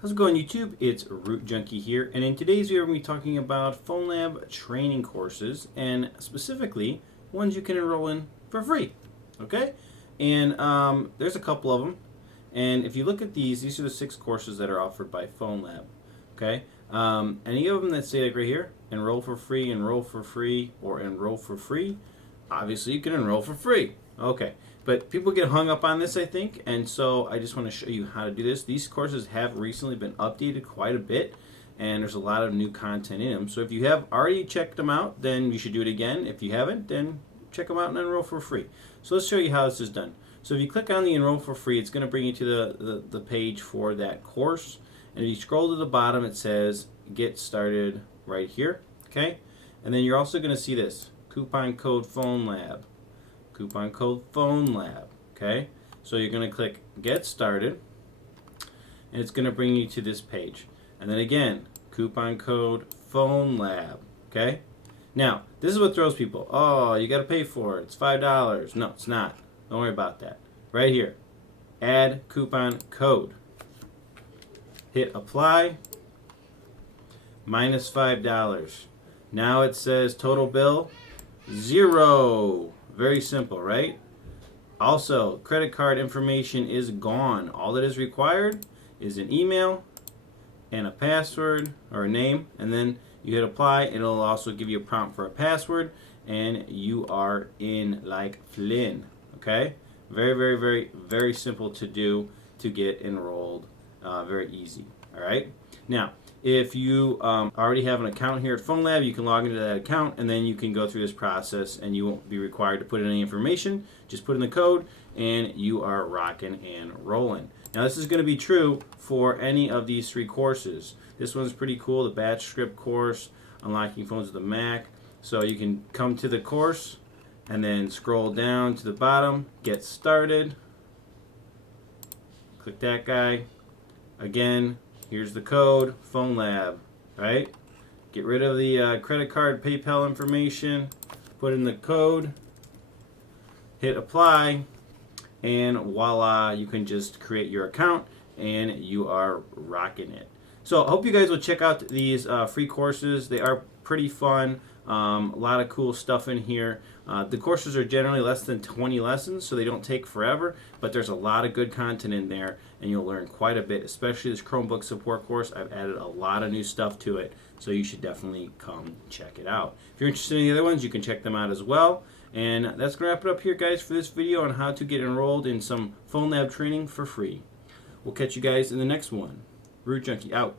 How's it going, YouTube? It's Root Junkie here, and in today's video we're going to be talking about Phonlab training courses, and specifically ones you can enroll in for free. Okay, and there's a couple of them, and if you look at these are the 6 courses that are offered by Phonlab. Okay, any of them that say like right here, enroll for free, or enroll for free, obviously you can enroll for free. Okay. But people get hung up on this, I think, and so I just want to show you how to do this. These courses have recently been updated quite a bit, and there's a lot of new content in them. So if you have already checked them out, then you should do it again. If you haven't, then check them out and enroll for free. So let's show you how this is done. So if you click on the enroll for free, it's going to bring you to the page for that course. And if you scroll to the bottom, it says get started right here. Okay, and then you're also going to see this coupon code Phonlab. Coupon code Phonlab. Okay, so you're going to click Get Started, and it's going to bring you to this page. And then again, coupon code Phonlab. Okay, now this is what throws people. Oh, you got to pay for it. It's $5. No, it's not. Don't worry about that. Right here, add coupon code. Hit apply. Minus $5. Now it says total bill 0. Very simple, right? Also, credit card information is gone. All that is required is an email and a password or a name, and then you hit apply, and it'll also give you a prompt for a password, and you are in like Flynn. Okay? Very, very, very, very simple to do to get enrolled. Very easy. All right? Now, if you already have an account here at Phonlab, you can log into that account, and then you can go through this process, and you won't be required to put in any information. Just put in the code, and you are rocking and rolling. Now, this is going to be true for any of these 3 courses. This one's pretty cool, the batch script course, unlocking phones with a Mac. So you can come to the course, and then scroll down to the bottom, get started. Click that guy. Again, here's the code, Phonlab, right? Get rid of the credit card, PayPal information, put in the code, hit apply, and voila, you can just create your account, and you are rocking it. So I hope you guys will check out these free courses. They are pretty fun. A lot of cool stuff in here. The courses are generally less than 20 lessons, so they don't take forever, but there's a lot of good content in there, and you'll learn quite a bit, especially this Chromebook support course. I've added a lot of new stuff to it, so you should definitely come check it out. If you're interested in the other ones, you can check them out as well. And that's going to wrap it up here, guys, for this video on how to get enrolled in some Phonlab training for free. We'll catch you guys in the next one. Root Junkie out.